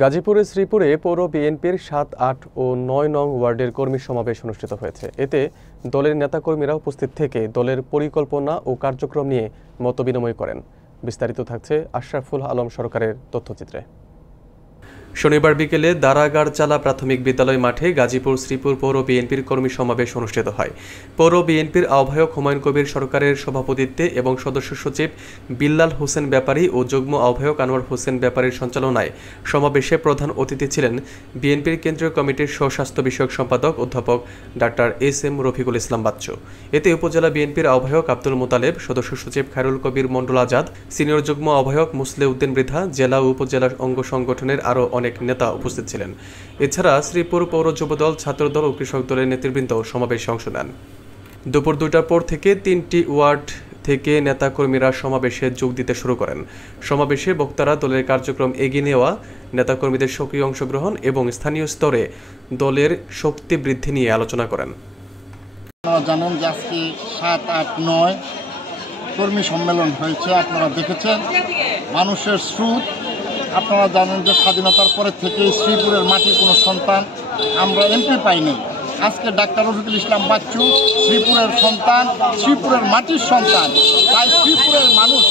গাজীপুরের শ্রীপুরে পৌর বিএনপির ৭, ৮ ও ৯ নং ওয়ার্ডের কর্মী সমাবেশ অনুষ্ঠিত হয়েছে। এতে দলের নেতাকর্মীরা উপস্থিত থেকে দলের পরিকল্পনা ও কার্যক্রম নিয়ে মতবিনিময় করেন। বিস্তারিত থাকছে আশরাফুল আলম সরকারের তথ্যচিত্রে। শনিবার বিকেলে দারাগাড়চালা প্রাথমিক বিদ্যালয় মাঠে গাজীপুর শ্রীপুর পৌর বিএনপির কর্মী সমাবেশ অনুষ্ঠিত হয়। পৌর বিএনপির আহ্বায়ক হুমায়ুন কবির সরকারের সভাপতিত্বে এবং সদস্য সচিব বিল্লাল হোসেন ব্যাপারী ও যুগ্ম আহ্বায়ক আনোয়ার হোসেন ব্যাপারীর সঞ্চালনায় সমাবেশে প্রধান অতিথি ছিলেন বিএনপির কেন্দ্রীয় কমিটির স্বাস্থ্য বিষয়ক সম্পাদক অধ্যাপক ডাক্তার এস.এম. রফিকুল ইসলাম বাচ্চু। এতে উপজেলা বিএনপির আহ্বায়ক আব্দুল মোতালেব, সদস্য সচিব খায়রুল কবির মন্ডল আজাদ, সিনিয়র যুগ্ম আহ্বায়ক মুসলে উদ্দিন বৃদ্ধা, জেলা ও উপজেলা অঙ্গ সংগঠনের আরও অনেক নেতা উপস্থিত ছিলেন। এছাড়া শ্রীপুর পৌর যুবদল, ছাত্রদল ও কৃষক দলের নেতৃবৃন্দ সমাবেশে অংশ নেন। দুপুর ২টার পর থেকে ৩টি ওয়ার্ড থেকে নেতাকর্মীরা সমাবেশে যোগ দিতে শুরু করেন। সমাবেশে বক্তারা দলের কার্যক্রম এগিয়ে নেওয়া, নেতাকর্মীদের সক্রিয় অংশগ্রহণ এবং স্থানীয় স্তরে দলের শক্তি বৃদ্ধি নিয়ে আলোচনা করেন। জানেন যে আজকে ৭, ৮, ৯ কর্মী সম্মেলন হয়েছে। আপনারা দেখেছেন মানুষের স্রোত। আপনারা জানেন যে স্বাধীনতার পরে থেকে শ্রীপুরের মাটির কোনো সন্তান আমরা এমপি পাইনি। আজকে ডাক্তার রফিকুল ইসলাম বাচ্চু শ্রীপুরের সন্তান, শ্রীপুরের মাটির সন্তান। তাই শ্রীপুরের মানুষ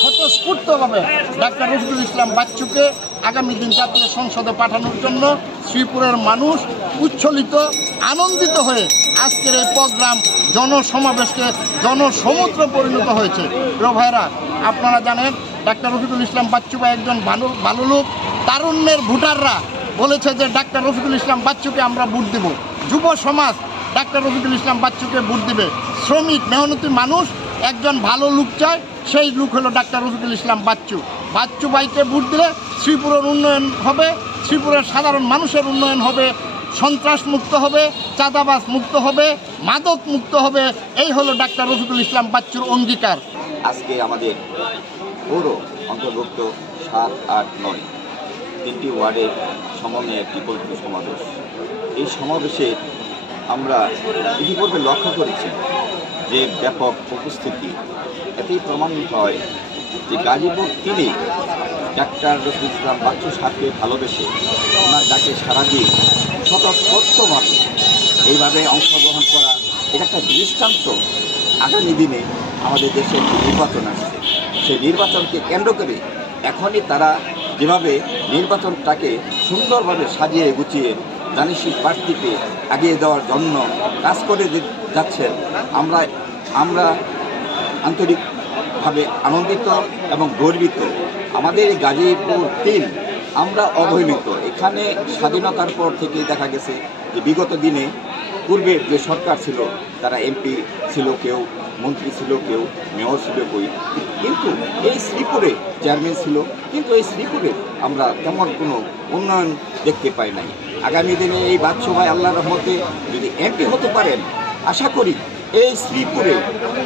স্বতঃস্ফূর্তভাবে ডাক্তার রফিকুল ইসলাম বাচ্চুকে আগামী দিন জাতীয় সংসদে পাঠানোর জন্য শ্রীপুরের মানুষ উচ্ছ্বলিত, আনন্দিত হয়ে আজকের এই প্রোগ্রাম জনসমাবেশকে জনসমুদ্রে পরিণত হয়েছে। প্রিয় ভাইরা, আপনারা জানেন ডাক্তার রফিকুল ইসলাম বাচ্চু বা একজন ভালো লোক। তারুণ্যের ভোটাররা বলেছে যে ডাক্তার রফিকুল ইসলাম বাচ্চুকে আমরা ভোট দেব। যুব সমাজ ডাক্তার রফিকুল ইসলাম বাচ্চুকে ভোট দেবে। শ্রমিক মেহনতি মানুষ একজন ভালো লোক চায়, সেই লোক হলো ডাক্তার রফিকুল ইসলাম বাচ্চু। বাচ্চু ভাইকে ভোট দিলে শ্রীপুরের উন্নয়ন হবে, শ্রীপুরের সাধারণ মানুষের উন্নয়ন হবে, সন্ত্রাস মুক্ত হবে, চাঁদাবাজ মুক্ত হবে, মাদক মুক্ত হবে। এই হলো ডাক্তার রফিকুল ইসলাম বাচ্চুর অঙ্গীকার। আজকে আমাদের পৌর অন্তর্ভুক্ত ৭, ৮, ৯ তিনটি ওয়ার্ডের সমন্বয়ে একটি কর্মী সমাবেশ। এই সমাবেশে আমরা ইতিপূর্বে লক্ষ্য করেছি যে ব্যাপক উপস্থিতি। এতেই প্রমাণিত হয় যে গাজীপুর তিনি ডাক্তার রফিকুল ইসলাম বাচ্চু সাথে ভালোবেসে ওনার ডাকে সাড়া দিয়ে স্বতঃস্ফূর্তভাবে এইভাবে অংশগ্রহণ করা, এটা একটা দৃষ্টান্ত। আগামী দিনে আমাদের দেশে একটি নির্বাচন আসছে, সেই নির্বাচনকে কেন্দ্র করে এখনই তারা যেভাবে নির্বাচনটাকে সুন্দরভাবে সাজিয়ে গুছিয়ে দানিশী প্রার্থীকে এগিয়ে দেওয়ার জন্য কাজ করে যাচ্ছেন, আমরা আন্তরিকভাবে আনন্দিত এবং গর্বিত। আমাদের গাজীপুর ৩ আমরা অবহেলিত। এখানে স্বাধীনতার পর থেকে দেখা গেছে যে বিগত দিনে পূর্বের যে সরকার ছিল তারা এমপি ছিল, কেউ মন্ত্রী ছিল, কেউ মেয়র ছিল, কিন্তু এই শ্রীপুরে চেয়ারম্যান ছিল, কিন্তু এই শ্রীপুরে আমরা তেমন কোনো উন্নয়ন দেখতে পাই নাই। আগামী দিনে এই বাচ্চু ভাই আল্লাহর রহমতে যদি এমপি হতে পারেন, আশা করি এই শ্রীপুরে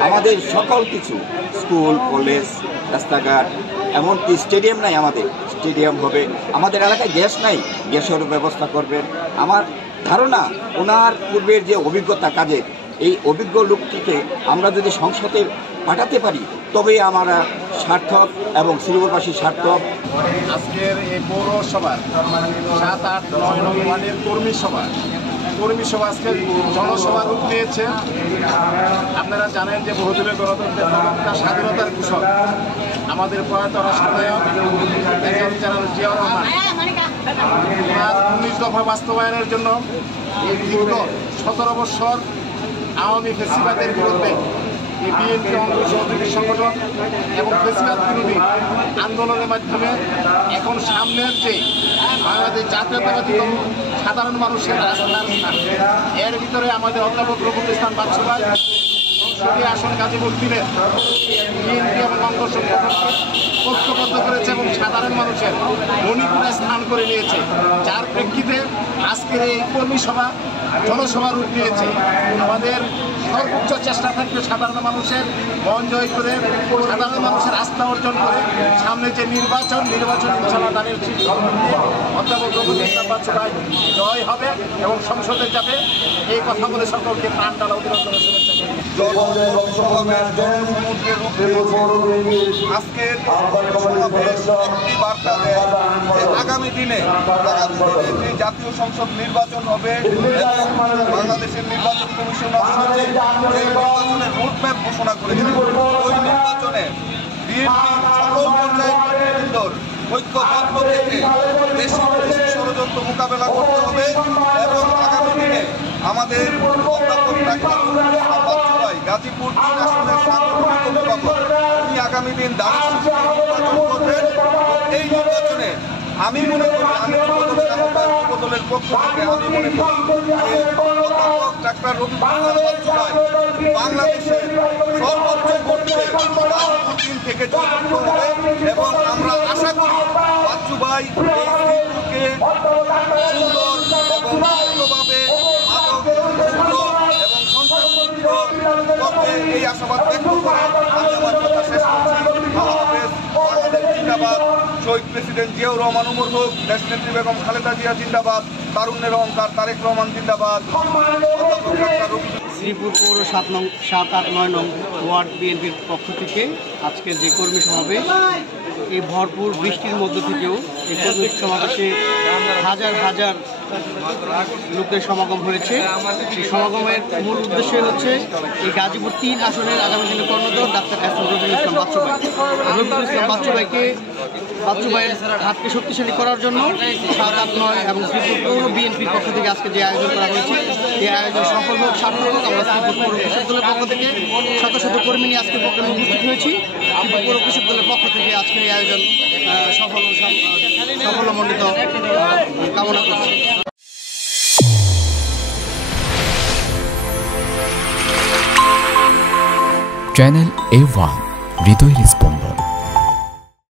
আমাদের সকল কিছু স্কুল, কলেজ, রাস্তাঘাট, এমনকি স্টেডিয়াম নাই, আমাদের স্টেডিয়াম হবে। আমাদের এলাকায় গ্যাস নাই, গ্যাসের ব্যবস্থা করবেন। আমার ধারণা ওনার পূর্বের যে অভিজ্ঞতা কাজের, এই অভিজ্ঞ লোকটিকে আমরা যদি সংসদে পাঠাতে পারি তবেই আমরা সার্থক এবং শ্রীপুরবাসী সার্থক। আজকের এই পৌরসভার ৭, ৮, ৯ নং ওয়ার্ডের কর্মী সভা আজকে জনসভার রূপ নিয়েছে। আপনারা জানেন যে বহুদলীয় গণতন্ত্রের প্রবক্তা, স্বাধীনতার ঘোষক আমাদের প্রয়াত রাষ্ট্রনায়ক জেনারেল জিয়াউর রহমান ১৯ দফা বাস্তবায়নের জন্য এই দীর্ঘ ১৭ বৎসর আওয়ামী ফেসিবাদের বিরুদ্ধে এই বিএনপি অঙ্গ সহযোগী সংগঠন এবং ফেসিবাদ বিরোধী আন্দোলনের মাধ্যমে এখন সামনের যে বাংলাদেশ জাতীয়তাবাদী দল সাধারণ মানুষের রাস্তার স্থান, এর ভিতরে আমাদের অধ্যাপক রফিকুল ইসলাম বাচ্চু ভাই সংসদীয় আসন গাজীপুর ৩-এর বিএনপি এবং অঙ্গ সংগঠনকে ঐক্যবদ্ধ করেছে এবং সাধারণ মানুষের মণিপুরে স্থান করে নিয়েছে, যার প্রেক্ষিতে আজকের এই কর্মী সভা জনসভা রূপ নিয়েছে। আমাদের সর্বোচ্চ চেষ্টা থাকবে সাধারণ মানুষের মন জয় করে, সাধারণ মানুষের আস্থা অর্জন করে সামনে যে নির্বাচন ইনশাআল্লাহ দানের অধ্যাপক রফিকুল ইসলাম বাচ্চু ভাই জয় হবে এবং সংসদে যাবে। এই কথা বলে সকলকে প্রাণ ডালা অভিনন্দন শুভেচ্ছা আজকের আগামী দিন দিনে আগামী দিনে যে জাতীয় সংসদ নির্বাচন হবে এবং বাংলাদেশের নির্বাচন কমিশনার সচিব এই নির্বাচনের রোডম্যাপ ঘোষণা করেছেন, ওই নির্বাচনে বিএনপি সকল পর্যায়ের নেতৃবৃন্দর ঐক্যবদ্ধ থেকে দেশি ষড়যন্ত্র মোকাবেলা করতে হবে এবং আগামী দিনে আমাদের অধ্যাপক ডাক্তার গাজীপুর 3 আসনের সাংগঠনিক অভিভাবক তিনি আগামী দিন দাঁড়িয়ে নির্বাচন করবেন। এই নির্বাচনে আমি মনে করি, আমি যুবদলের পক্ষ থেকে আমি মনে করি যে অধ্যাপক ডাক্তার রফিকুল ইসলাম বাংলাদেশের সর্বোচ্চ ভোটে রাজনীতি থেকে জয়যুক্ত হবে এবং আমরা আশা করি বাচ্চু ভাই এই সিটকে সুন্দর এবং সুন্দরভাবে এবং সংস্কারমুক্ত করবে এই আশাবাদ ব্যক্ত করে আমি আমার কথা শেষ করছি। আল্লাহ হাফেজ। বাংলাদেশ জিন্দাবাদ। শহীদ প্রেসিডেন্ট জিয়াউর রহমান উমর হোক। দেশনেত্রী বেগম খালেদা জিয়া জিন্দাবাদ। তারুণ্যের অহংকার তারেক রহমান জিন্দাবাদ। শ্রীপুর পৌর 7, 8, 9 নং ওয়ার্ড বিএনপির পক্ষ থেকে আজকে যে কর্মী সমাবেশ, এই ভরপুর বৃষ্টির মধ্য থেকেও এই কর্মী সমাবেশে হাজার হাজার লোকের সমাগম হয়েছে। সেই সমাগমের মূল উদ্দেশ্য হচ্ছে এই গাজীপুর 3 আসনের আগামী দিনে কর্ণধার ডাক্তার রফিকুল ইসলাম বাচ্চু ভাই। রফিকুল ইসলাম বাচ্চু ভাইয়ের হাতকে শক্তিশালী করার জন্য 7, 8, 9 এবং শ্রীপুর পৌর বিএনপির পক্ষ থেকে আজকে যে আয়োজন করা হয়েছে, এই আয়োজন সফল হোক, সার্থক হোক। আমরা শ্রীপুর পৌর কৃষক দলের পক্ষ থেকে শত শত কর্মী নিয়ে আজকে প্রোগ্রামে উপস্থিত হয়েছি। শ্রীপুর পৌর কৃষক দলের পক্ষ থেকে আজকের এই আয়োজন সফলমণ্ডিত কামনা করছি। চ্যানেল A1 হৃদয়ের স্পন্দন।